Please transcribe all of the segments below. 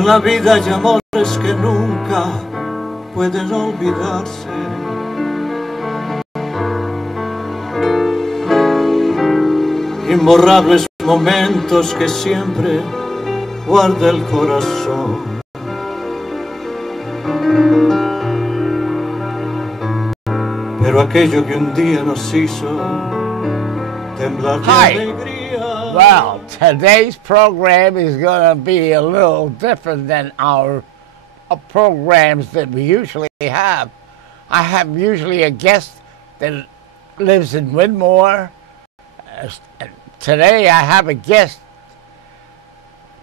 en la vida hay amores que nunca pueden olvidarse. Imborrables momentos que siempre guarda el corazón. Pero aquello que un día nos hizo temblar de alegría. Well, today's program is going to be a little different than our programs that we usually have. I have usually a guest that lives in Widmore. Today I have a guest,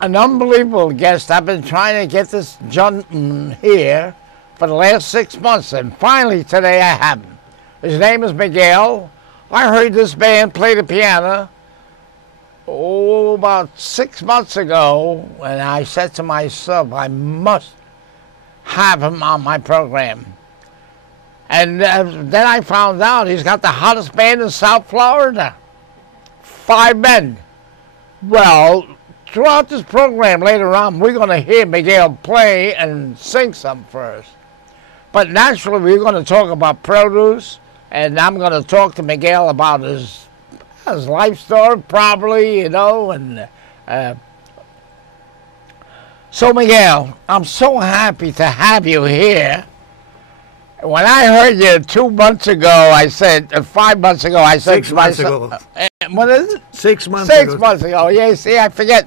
an unbelievable guest. I've been trying to get this gentleman here for the last 6 months, and finally today I have him. His name is Miguel. I heard this band play the piano about 6 months ago, and I said to myself, I must have him on my program. And then I found out he's got the hottest band in South Florida. 5 men. Well, throughout this program later on, we're going to hear Miguel play and sing some first. But naturally, we're going to talk about produce, and I'm going to talk to Miguel about his life story, probably, you know. And so, Miguel, I'm so happy to have you here. When I heard you 2 months ago, I said, 5 months ago, I said 6 months ago. What is it? 6 months ago. 6 months ago. Yeah, see, I forget.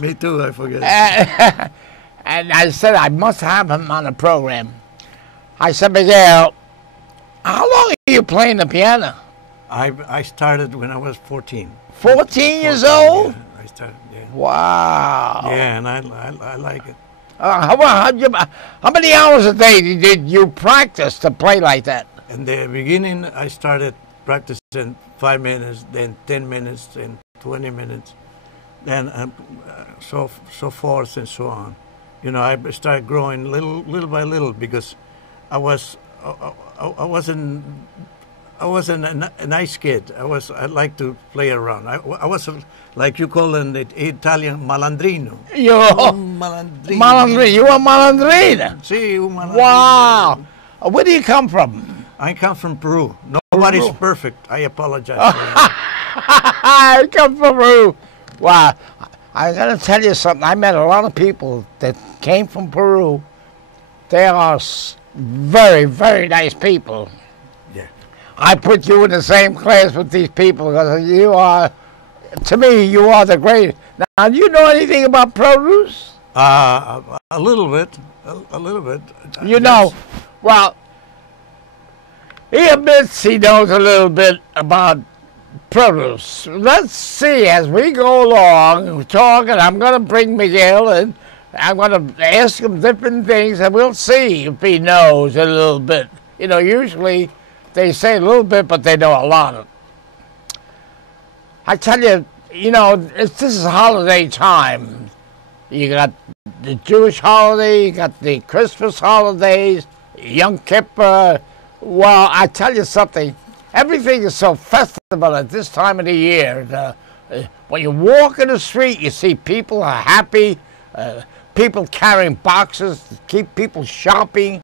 Me too, I forget. And I said, I must have him on the program. I said, Miguel, how long are you playing the piano? I started when I was 14. 14 years old? Yeah, I started, yeah. Wow. Yeah, and I like it. How many hours a day did you practice to play like that? In the beginning, I started practicing 5 minutes, then 10 minutes, then 20 minutes, then so forth and so on. You know, I started growing little by little because I wasn't a nice kid. I like to play around. I was like you call in the Italian malandrino. Malandrino. You are malandrina. Sí, un malandrino. Wow. Where do you come from? I come from Peru. Nobody's perfect. I apologize. I come from Peru. Wow. I got to tell you something. I met a lot of people that came from Peru. They are very, very nice people. Yeah. I put you in the same class with these people because you are, to me, you are the greatest. Now, do you know anything about produce? A little bit. A little bit. You know, well, he admits he knows a little bit about produce. Let's see, as we go along, we talk, and I'm going to bring Miguel in. I'm going to ask him different things, and we'll see if he knows a little bit. You know, usually they say a little bit, but they know a lot of it. I tell you, you know, this is holiday time. You got the Jewish holiday, you got the Christmas holidays, Yom Kippur. Well, I tell you something, everything is so festival at this time of the year. When you walk in the street, you see people are happy, people carrying boxes to keep people shopping.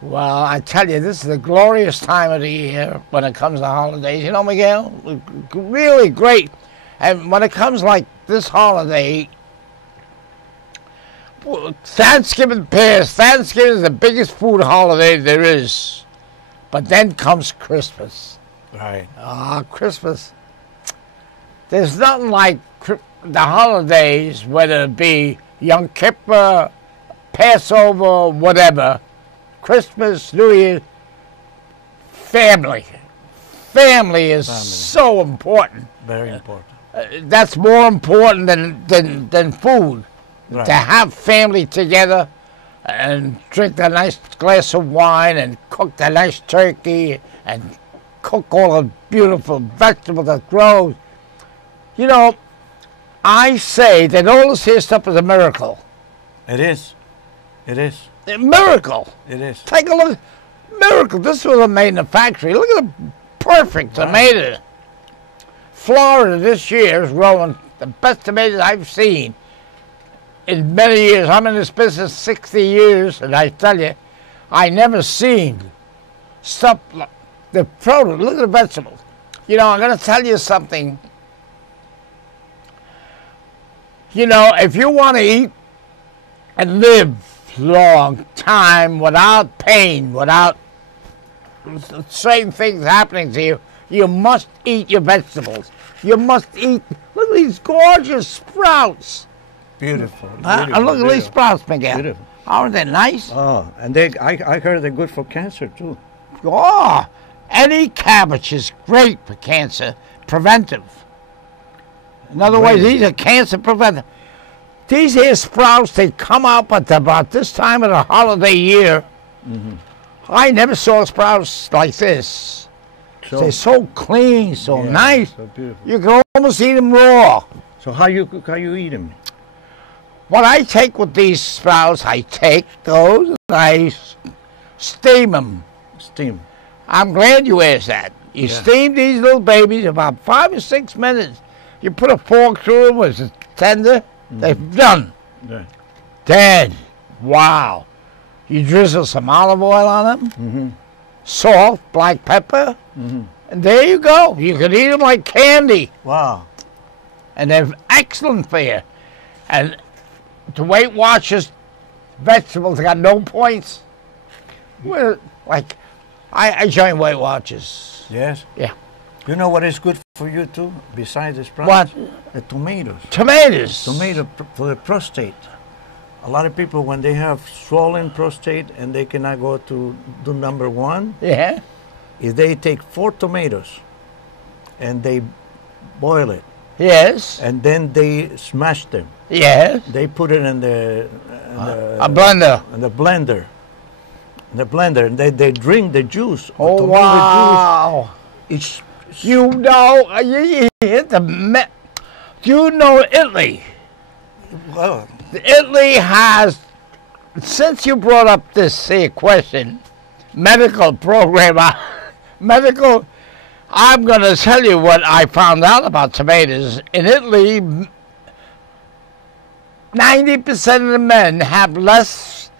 Well, I tell you, this is a glorious time of the year when it comes to holidays. You know, Miguel, really great. And when it comes like this holiday, Thanksgiving passed. Thanksgiving is the biggest food holiday there is. But then comes Christmas. Right. Christmas. There's nothing like the holidays, whether it be Yom Kippur, Passover, whatever. Christmas, New Year, family. Family is so important. Very important. That's more important than food. Right. To have family together and drink a nice glass of wine and cook the nice turkey and cook all the beautiful vegetables that grow. You know, I say that all this here stuff is a miracle. It is. It is. A miracle. It is. Take a look. Miracle. This was made in a factory. Look at the perfect tomato. Florida this year is growing the best tomatoes I've seen. in many years, I'm in this business 60 years, and I tell you, I never seen stuff like the produce. Look at the vegetables. You know, I'm going to tell you something. You know, if you want to eat and live long time without pain, without certain things happening to you, you must eat your vegetables. You must eat. Look at these gorgeous sprouts. Beautiful. And look at these sprouts, Miguel. Beautiful. Aren't they nice? Oh, and I heard they're good for cancer too. Oh, any cabbage is great for cancer, preventive. In other words, these are cancer preventive. These here sprouts, they come up at about this time of the holiday year. Mm-hmm. I never saw sprouts like this. They're so clean, so nice. So beautiful. You can almost eat them raw. So how you eat them? What I take with these sprouts, I take those and I steam them. Steam. I'm glad you asked that. You steam these little babies about 5 or 6 minutes. You put a fork through them, it's tender. They're done. Yeah. Dead. Wow. You drizzle some olive oil on them, salt, black pepper, and there you go. You can eat them like candy. Wow. And they're excellent for you. And to Weight Watchers, vegetables got no points. Well, like, I join Weight Watchers. Yes? Yeah. You know what is good for you too, besides the sprouts? What? The tomatoes. Tomatoes. Tomato for the prostate. A lot of people, when they have swollen prostate and they cannot go to do number one, Yeah. if they take 4 tomatoes and they boil it, Yes. and then they smash them, Yes. they put it in the A blender. in the blender. In the blender, and they drink the juice. Oh, tomato wow. juice. You know, you hit the you know Italy. Well, Italy has, since you brought up this question, medical program, medical, I'm going to tell you what I found out about tomatoes. In Italy, 90% of the men have less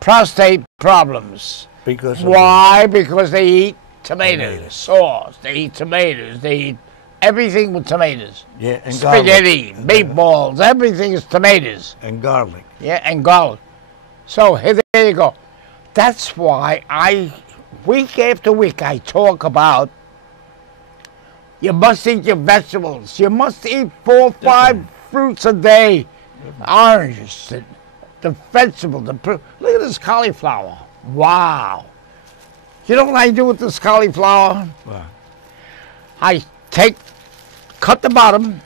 prostate problems. because Why? Because they eat tomatoes, sauce, they eat tomatoes, they eat everything with tomatoes. Yeah, and Spaghetti, garlic. meatballs, everything is tomatoes. And garlic. Yeah, and garlic. So here, there you go. That's why week after week, I talk about you must eat your vegetables. You must eat 4 or 5 fruits a day. Oranges, the vegetables. Look at this cauliflower. Wow. You know what I do with this cauliflower? Wow. I cut the bottom.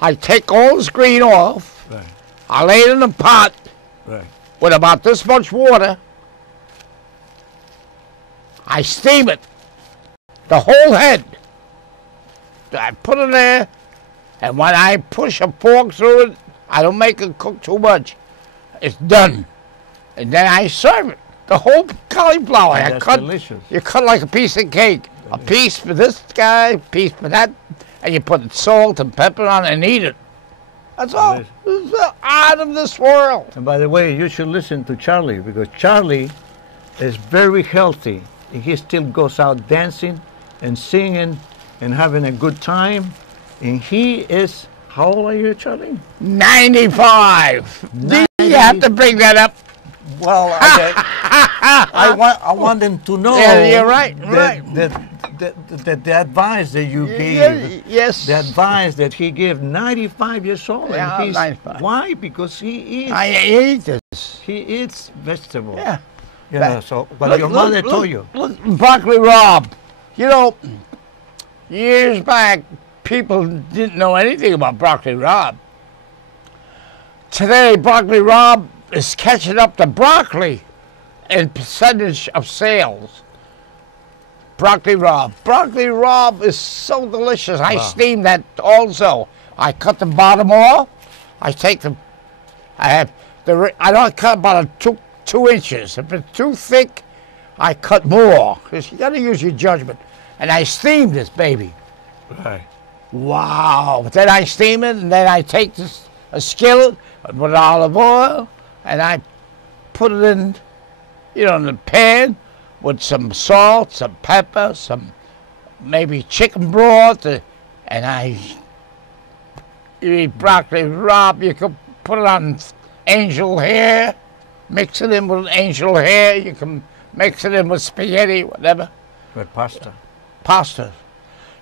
I take all this green off. Right. I lay it in a pot Right. with about this much water. I steam it, the whole head. I put it there, and when I push a fork through it, I don't make it cook too much. It's done. And then I serve it. The whole cauliflower. And I that's cut. delicious. You cut like a piece of cake. A piece for this guy, a piece for that, and you put salt and pepper on it and eat it. That's all. Delicious. It's out of this world. And by the way, you should listen to Charlie, because Charlie is very healthy. He still goes out dancing and singing and having a good time. And he is, how old are you, Charlie? 95. You have to bring that up. Well, I want them to know Yeah, you're right, that the advice that you gave, Yes. the advice that he gave, 95 years old. Yeah, and he's, 95. Why? Because he eats. I eat this. He eats vegetables. Yeah. You know, so, but your mother told you. Look, Broccoli Rob. You know, years back, people didn't know anything about Broccoli Rob. Today, Broccoli Rob is catching up to broccoli in percentage of sales. Broccoli Rob. Broccoli Rob is so delicious. I steam that also. I cut the bottom off. I take the. I don't cut about 2 inches. If it's too thick, I cut more. Because you got to use your judgment. And I steam this baby. Right. Wow. Then I steam it, and then I take this a skillet with olive oil, and I put it in, in the pan with some salt, some pepper, some maybe chicken broth, and you eat broccoli rabe. You can put it on angel hair, mix it in with angel hair. You can mix it in with spaghetti, whatever. With pasta. Pasta.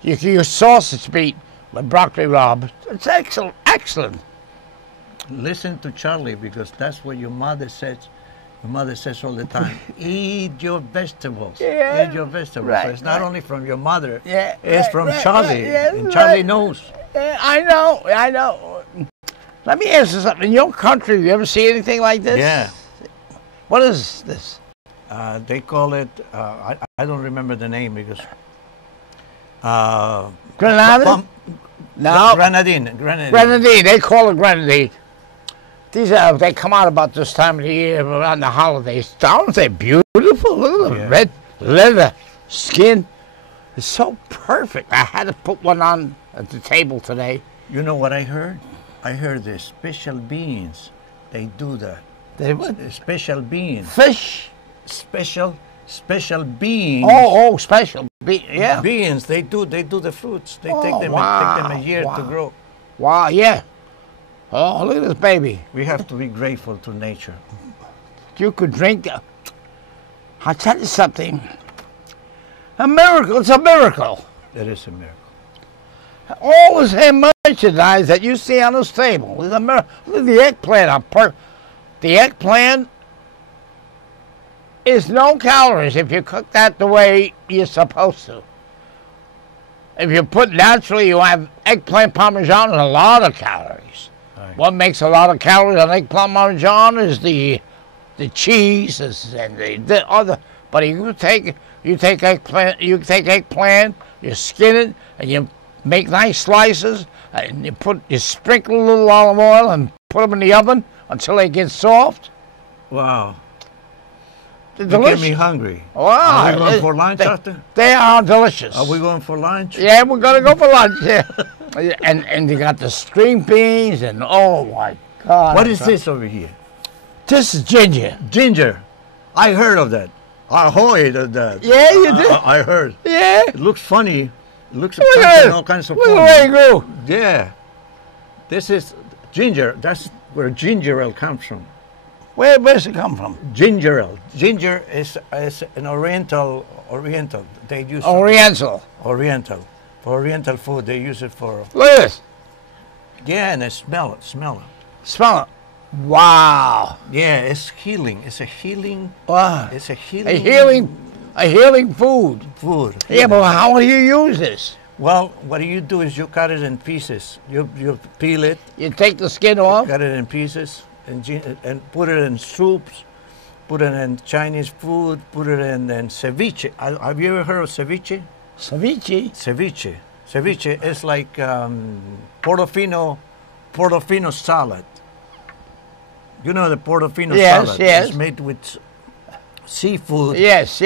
You can use sausage meat with broccoli rabe. It's excellent, excellent. Listen to Charlie, because that's what your mother says. Your mother says all the time, eat your vegetables. Yeah. Eat your vegetables. Right, So it's not only from your mother, Yeah, it's right, from right, Charlie. right, yeah, and Charlie right. knows. I know. Let me ask you something. In your country, you ever see anything like this? Yeah. What is this? They call it, I don't remember the name because... Grenada? No. Grenadine. Grenadine. They call it grenadine. They come out about this time of the year around the holidays. Aren't they beautiful? Look at the red leather skin. It's so perfect. I had to put one on at the table today. You know what I heard? I heard the special beans. They do that. They what? Special beans. Fish. Special beans. Oh, special. Yeah. Beans. They do the fruits. They take them a year to grow. Wow. Yeah. Oh, look at this baby. We have to be grateful to nature. You could drink. I'll tell you something. A miracle. It's a miracle. It is a miracle. All this hand merchandise that you see on this table is a miracle. Look at the eggplant. The eggplant is no calories if you cook that the way you're supposed to. If you put naturally, you have eggplant parmesan and a lot of calories. Right. What makes a lot of calories on eggplant parmesan is the cheese and the other. But you take eggplant, you skin it, and you make nice slices, and you sprinkle a little olive oil and put them in the oven until they get soft. Wow. They're You delicious. get me hungry. Wow. Are we going for lunch after? They are delicious. Are we going for lunch? Yeah, we're gonna go for lunch. Yeah. and they got the string beans and oh my God. What is this over here? This is ginger. Ginger. I heard of that. Ahoy, that. Yeah, you did. I heard. Yeah. It looks funny. It looks Look at funny it. in all kinds of Look at the forms. way it grew. Yeah. This is ginger. That's where ginger ale comes from. Where's it come from? Ginger ale. Ginger is an oriental. They use Oriental. oriental. For oriental food, they use it for. Look at this. Yeah, and they smell it. Smell it. Wow. Yeah, it's healing. It's a healing. Wow. It's a healing food. food. Yeah, but how do you use this? Well, what you do is you cut it in pieces. You peel it, You take the skin off. cut it in pieces, and put it in soups, put it in Chinese food, put it in ceviche. Have you ever heard of ceviche? Ceviche. Ceviche is like Portofino salad. You know the Portofino salad? Yes. It's made with seafood. Yes.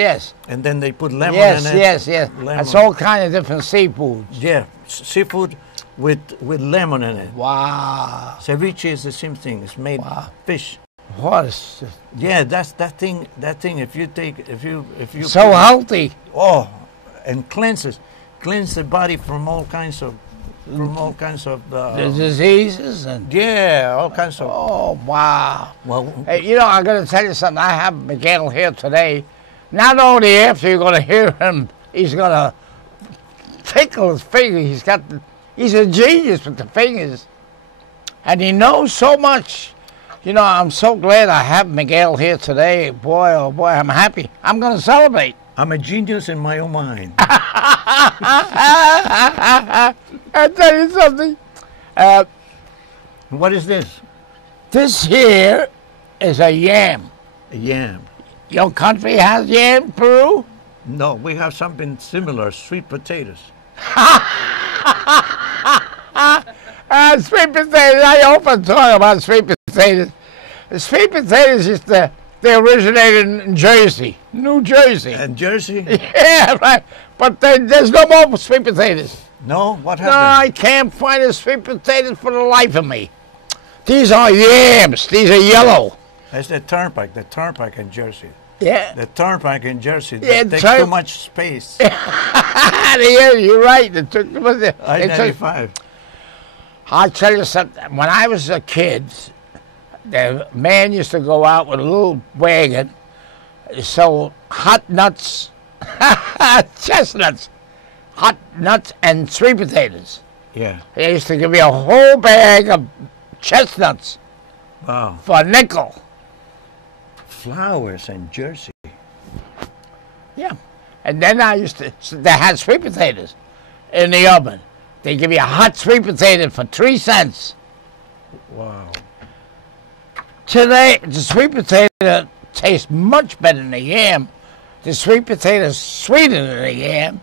And then they put lemon in it. Yes. Lemon. That's all kind of different seafoods. Yeah, seafood with lemon in it. Wow. Ceviche is the same thing. It's made fish. What is this? Yeah, that's that thing. If you So healthy. And cleanse the body from all kinds of The diseases and all kinds of. oh wow. Well, Hey, I'm going to tell you something. I have Miguel here today. Not only after you're going to hear him, he's going to tickle his finger. He's a genius with the fingers, and he knows so much. I'm so glad I have Miguel here today. Boy, oh boy, I'm happy. I'm going to celebrate. I'm a genius in my own mind. I'll tell you something. What is this? This here is a yam. A yam. Your country has yam, Peru? No, we have something similar. Sweet potatoes. Sweet potatoes. I often talk about sweet potatoes. The sweet potatoes is they originated in Jersey, New Jersey. And Jersey? Yeah, right. But there's no more sweet potatoes. No? What No, happened? I can't find a sweet potato for the life of me. These are yams. These are yellow. That's the turnpike in Jersey. Yeah. The turnpike in Jersey Yeah, takes too much space. Yeah, you're right. It took, I-95. I'll tell you something. When I was a kid, the man used to go out with a little wagon, sold hot nuts, chestnuts, hot nuts, and sweet potatoes. Yeah. He used to give me a whole bag of chestnuts Wow. for a nickel. Flowers in Jersey. Yeah. And then they had sweet potatoes in the oven. They give you a hot sweet potato for 3 cents. Wow. Today, the sweet potato tastes much better than the yam. The sweet potato is sweeter than the yam,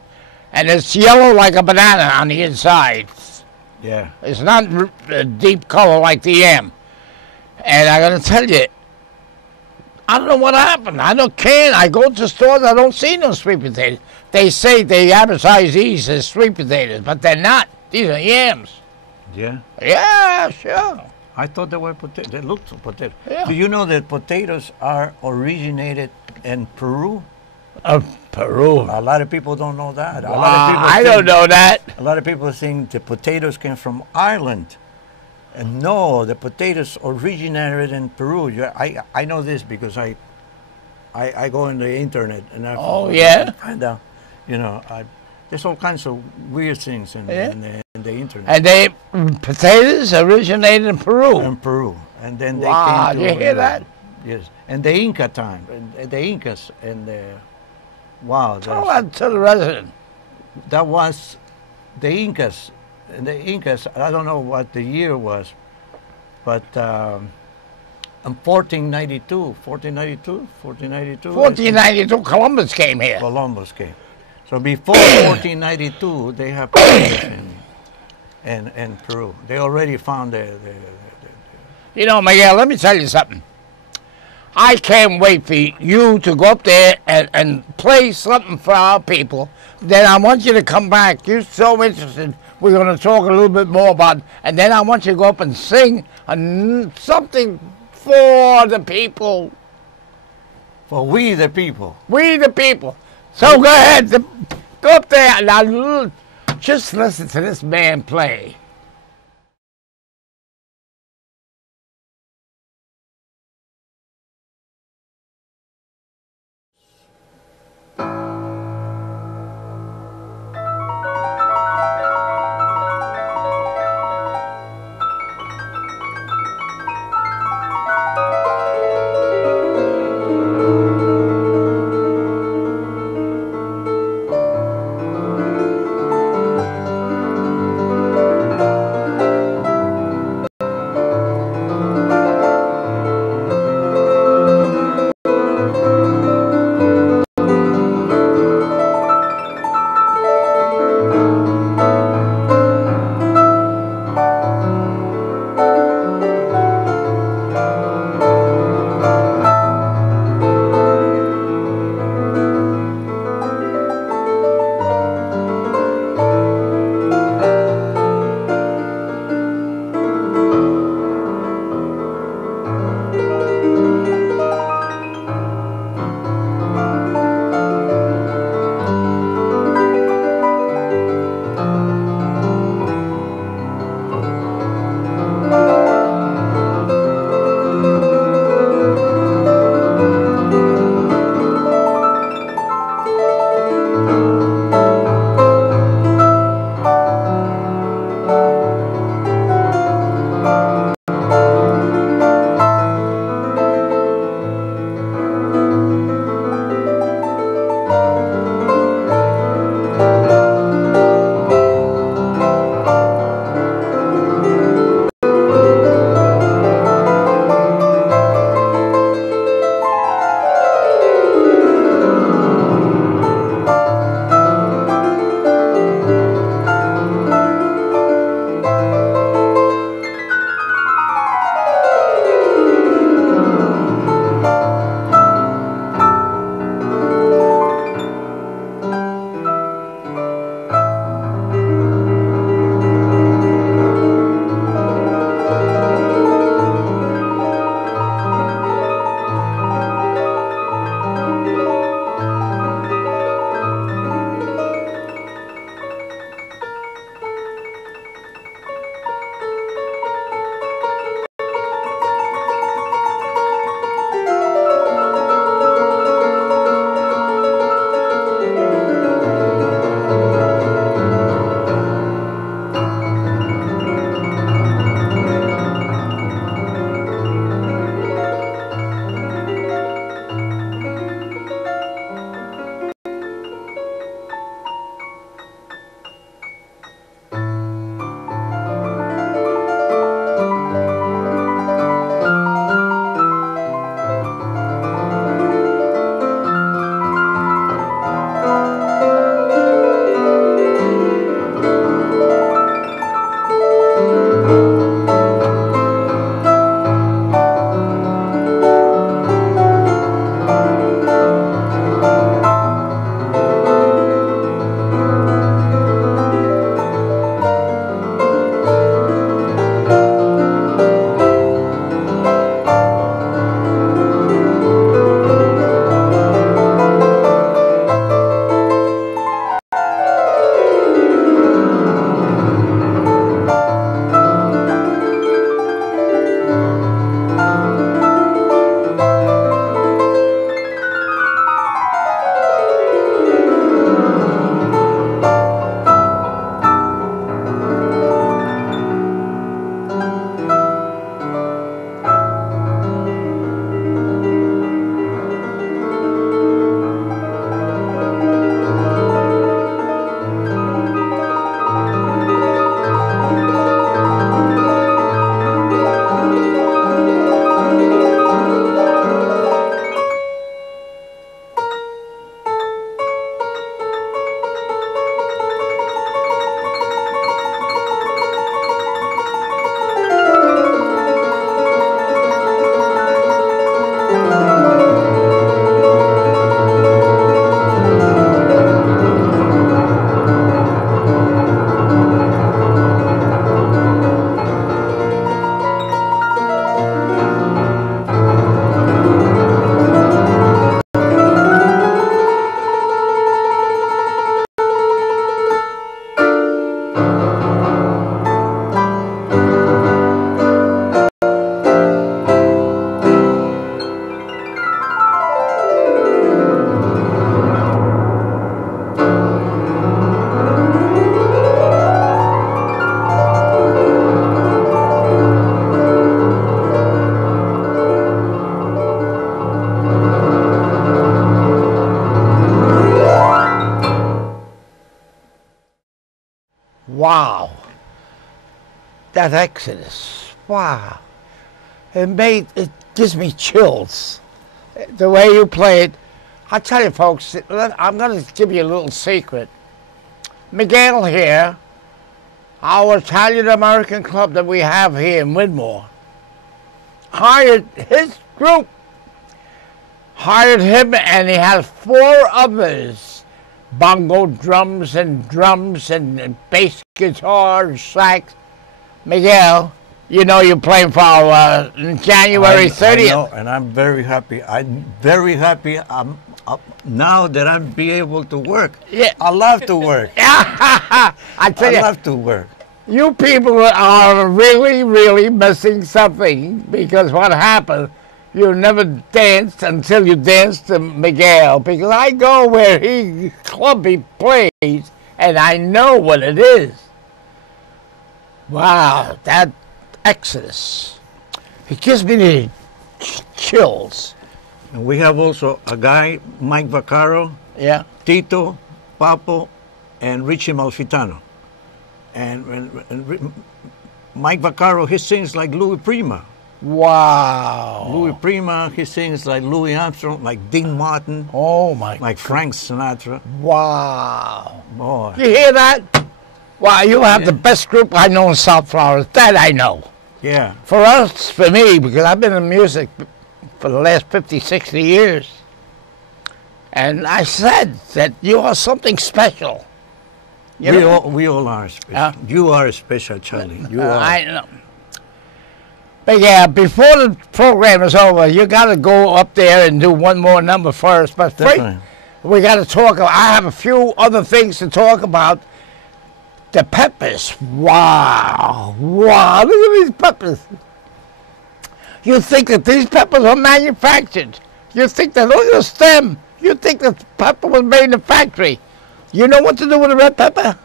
and it's yellow like a banana on the inside. Yeah. It's not a deep color like the yam. And I gotta tell you, I don't know what happened. I go to stores, I don't see no sweet potatoes. They say they advertise these as sweet potatoes, but they're not. These are yams. Yeah. Yeah, sure. I thought they were potatoes. They looked like potatoes. Yeah. Do you know that potatoes are originated in Peru? Peru. A lot of people don't know that. Wow, I don't know that. A lot of people think the potatoes came from Ireland. And no, the potatoes originated in Peru. I know this because I go on the internet and I find out, there's all kinds of weird things in the internet. And potatoes originated in Peru. In Peru. And then they wow, came to you hear that? Yes. And the Inca time. And the Incas and wow. Tell that to the resident. That was the Incas. And the Incas, I don't know what the year was, but in 1492, Columbus came here. Columbus came. So before 1492, they have potatoes in Peru. They already found You know, Miguel, let me tell you something. I can't wait for you to go up there and play something for our people. Then I want you to come back. You're so interested. We're going to talk a little bit more about it. And then I want you to go up and sing something for the people. For we the people. We the people. So go ahead. Go up there. Now, just listen to this man play. Wow. That Exodus. Wow. It gives me chills. The way you play it. I tell you folks, I'm going to give you a little secret. Miguel here, our Italian-American club that we have here in Widmore, hired his group, hired him, and he had 4 others, bongo drums and bass guitar, sax. Miguel, you know you're playing for our January 30th. I know, and I'm very happy. I'm very happy. Now that I'm be able to work. Yeah. I love to work. I tell you, I love to work. you people are really, really missing something, because what happened, you never danced until you danced to Miguel, because I go where he plays, and I know what it is. Wow, that Exodus. It gives me the chills. And we have also a guy, Mike Vaccaro, Yeah. Tito, Papo, and Richie Malfitano. And Mike Vaccaro, he sings like Louis Prima. Wow. Louis Prima, he sings like Louis Armstrong, like Dean Martin, Oh my. like Frank Sinatra. Wow. Boy. You hear that? Wow, you have the best group I know in South Florida. That I know. Yeah. For us, for me, because I've been in music for the last 50, 60 years. And I said that you are something special. You know? We all are special. You are special, Charlie. You are. I know. But yeah, before the program is over, you got to go up there and do one more number first. But first, Definitely. we got to talk. I have a few other things to talk about. The peppers. Wow. Wow. Look at these peppers. You think that these peppers are manufactured. You think that, look at the stem. You think the pepper was made in the factory. You know what to do with a red pepper?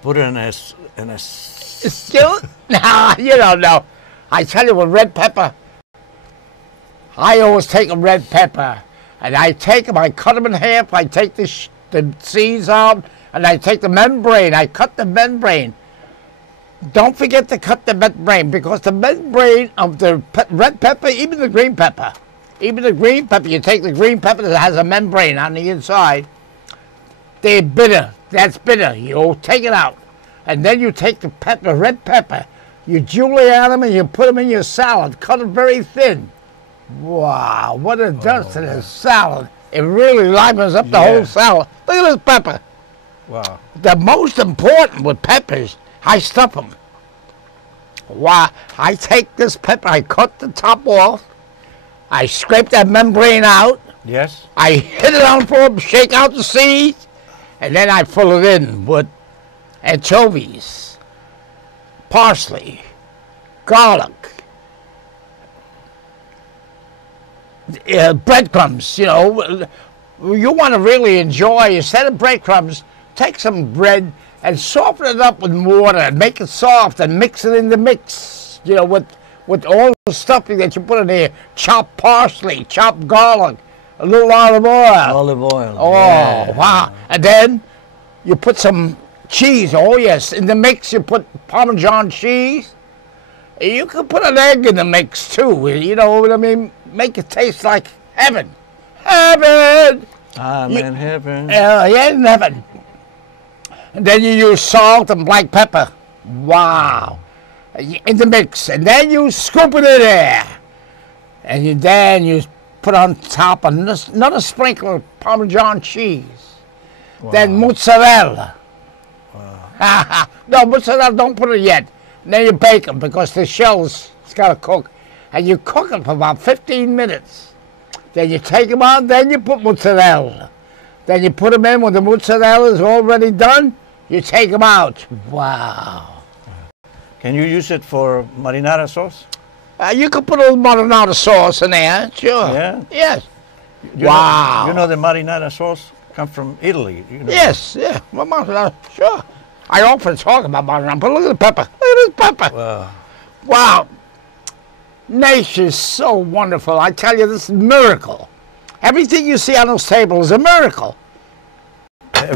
Put it in a Still? Nah, you don't know. I tell you, with red pepper, I always take a red pepper, and I take them, I cut them in half, I take the seeds out, and I take the membrane, I cut the membrane. Don't forget to cut the membrane, because the membrane of the red pepper, even the green pepper, you take the green pepper that has a membrane on the inside, they're bitter. That's bitter. You take it out. And then you take the red pepper, you julienne them, and you put them in your salad. Cut them very thin. Wow, what it does to the salad. It really livens up the whole salad. Look at this pepper. Wow. The most important with peppers, I stuff them. Wow, I take this pepper, I cut the top off, I scrape that membrane out, Yes. I hit it on for shake out the seeds, and then I fill it in with anchovies, parsley, garlic, breadcrumbs. You know, you want to really enjoy, instead of breadcrumbs, take some bread and soften it up with water and make it soft and mix it in the mix, you know, with all the stuffing that you put in there. Chopped parsley, chopped garlic, a little olive oil. Olive oil. Oh, yeah. wow. And then you put some cheese. Oh, yes. In the mix, you put Parmesan cheese. You can put an egg in the mix, too. You know what I mean? Make it taste like heaven. Heaven! I'm in heaven. Yeah, in heaven. And then you use salt and black pepper. Wow. In the mix. And then you scoop it in there. And then you put on top another sprinkle of Parmesan cheese. Wow. Then mozzarella. Wow. No, mozzarella, don't put it yet. And then you bake them, because the shell's got to cook. And you cook them for about 15 minutes. Then you take them out, then you put mozzarella. Then you put them in when the mozzarella is already done. You take them out. Wow. Can you use it for marinara sauce? You can put a little marinara sauce in there, sure. Yeah? Yes. You Wow. Know, you know the marinara sauce comes from Italy. You know. Yes, yeah. Well, marinara, sure. I often talk about marinara, but look at the pepper. Look at this pepper. Wow. Wow. Nature's so wonderful. I tell you, this is a miracle. Everything you see on those tables is a miracle.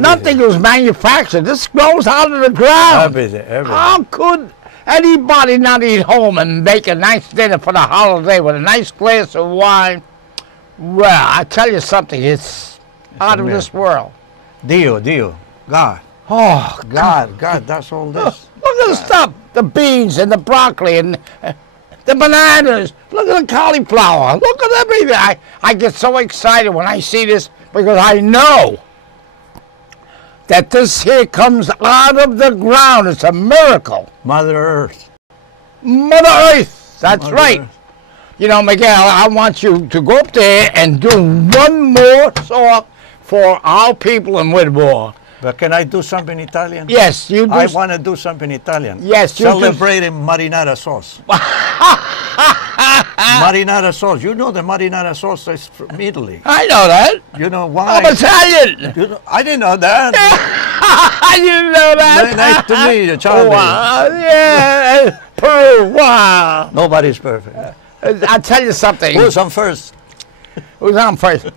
Nothing was manufactured. This grows out of the ground. Everything. How could anybody not eat home and make a nice dinner for the holiday with a nice glass of wine? Well, I tell you something, it's out of this world. Dio, God. Oh, God, that's all this. Look at the stuff, the beans and the broccoli and the bananas. Look at the cauliflower. Look at everything. I get so excited when I see this because I know that this here comes out of the ground. It's a miracle. Mother Earth. Mother Earth. That's Mother right. Earth. You know, Miguel, I want you to go up there and do one more song for our people in Whitmore. But can I do something Italian? Yes, you do. I want to do something Italian. Yes, you celebrating marinara sauce. Marinara sauce. You know the marinara sauce is from Italy. I know that. You know why? I'm Italian. You know, I didn't know that. I didn't know that. Very nice to meet you, Charlie. Wow. Yeah. Peru. Wow. Nobody's perfect. I'll tell you something. Who's on first? Who's on first?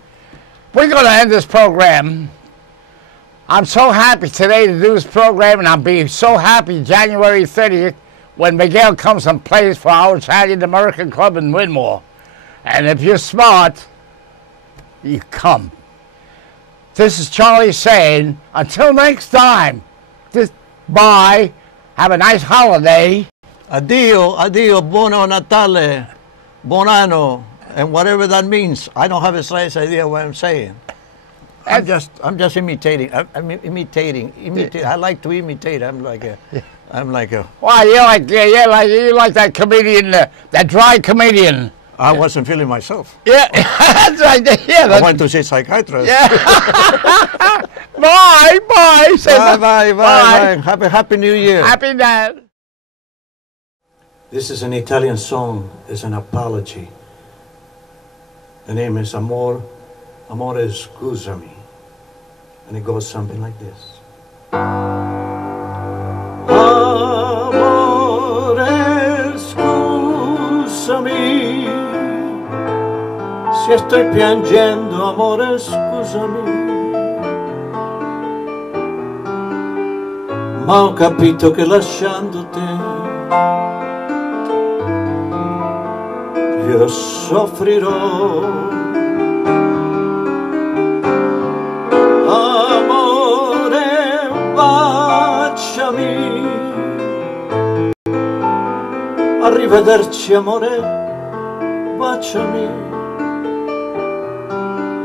We're going to end this program. I'm so happy today to do this program, and I'll be so happy January 30th when Miguel comes and plays for our Italian American Club in Whitmore. And if you're smart, you come. This is Charlie saying, until next time, bye. Have a nice holiday. Addio, buono Natale, buon anno, and whatever that means. I don't have a slightest idea what I'm saying. I'm just imitating. I'm imitating. I like to imitate. I'm like a. Why you like that comedian, that dry comedian? I wasn't feeling myself. Yeah, that's right. Yeah, I went to see a psychiatrist. Yeah. Bye. Bye. Happy New Year. Happy Dad. This is an Italian song. It's an apology. The name is Amore Scusami. And it goes something like this. Amore, scusami, se sto piangendo, amore, scusami. Ma ho capito che lasciando te io soffrirò. Arrivederci amore, baciami,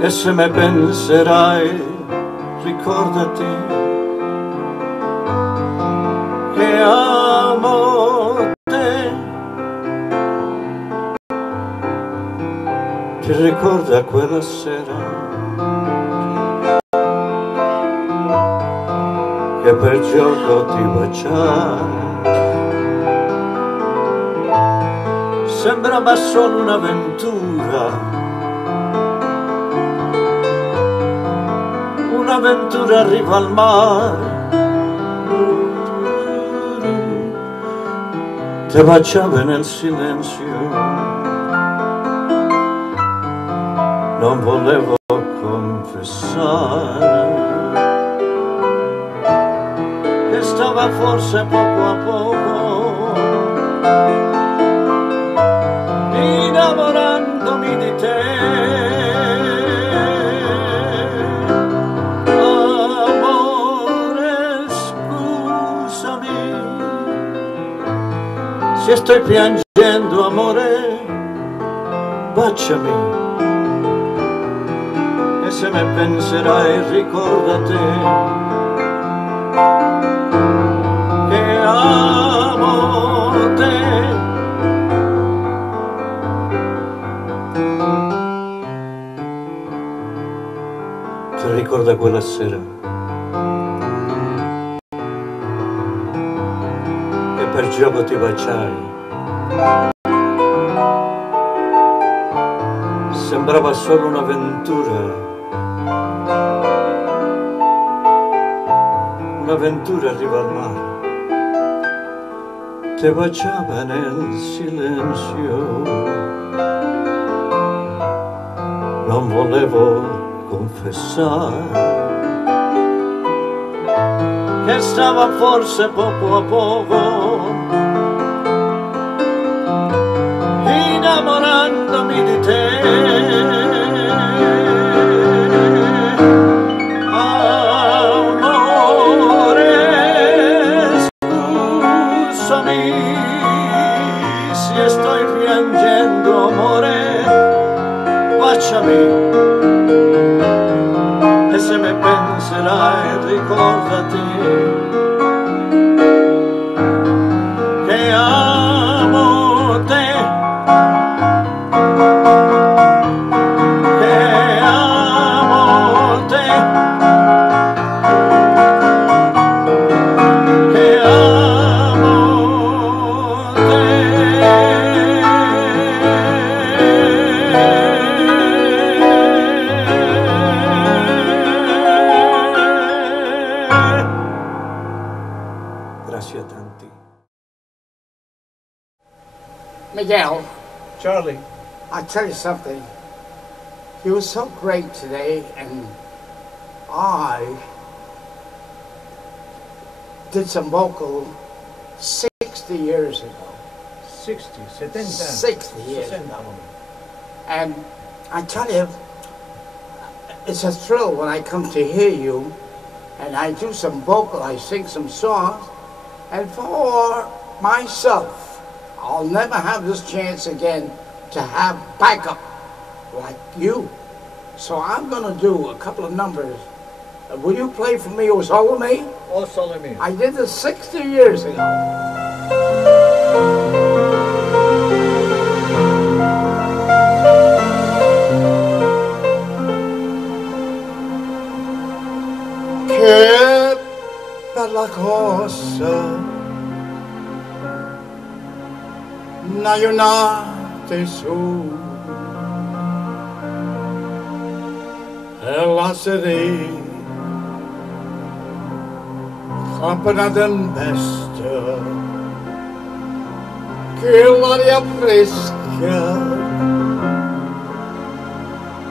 e se me penserai ricordati che amo te. Ti ricorda quella sera che per gioco ti baciai? Sembrava solo un'avventura a riva al mare. Ti baciava nel silenzio, non volevo confessare che stava forse poco a poco innamorandomi di te. Amore, scusami, se sto piangendo, amore, baciami, e se me penserai ricordate che amo te. Ricorda quella sera che per gioco ti baciai, sembrava solo un'avventura a riva al mare. Ti baciava nel silenzio, non volevo confessare che stava forse poco a poco innamorandomi di te. Amore, scusami se sto piangendo, amore, baciami, e se me penserai ricordati che amo te, che amo te, che amo te. Grazie a tanti. Miguel, Charlie. I tell you something. You were so great today, and I did some vocal 60 years ago. 60, 70. 60 years ago. And I tell you, it's a thrill when I come to hear you, and I do some vocal, I sing some songs, and for myself, I'll never have this chance again to have backup like you. So I'm going to do a couple of numbers. Will you play for me or solo me? Oh, solo me. I did this 60 years ago. Che bella cosa una giornata su e la sera campana d'embesta che l'aria fresca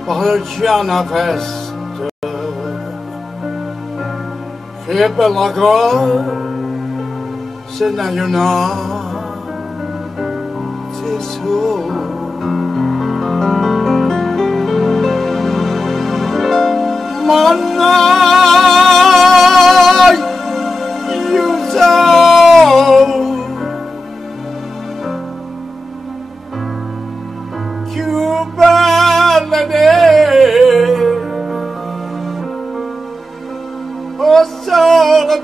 faccia una festa. Che bella cosa una giornata su. Ma noi you so più bella oh solo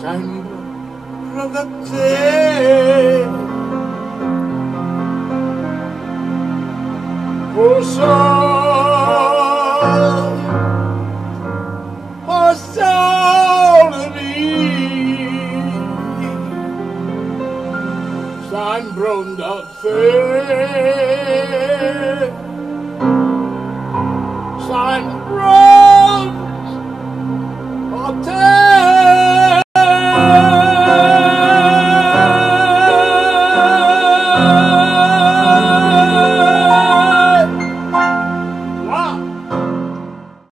sempre da te. Oh sole mio, sempre da te.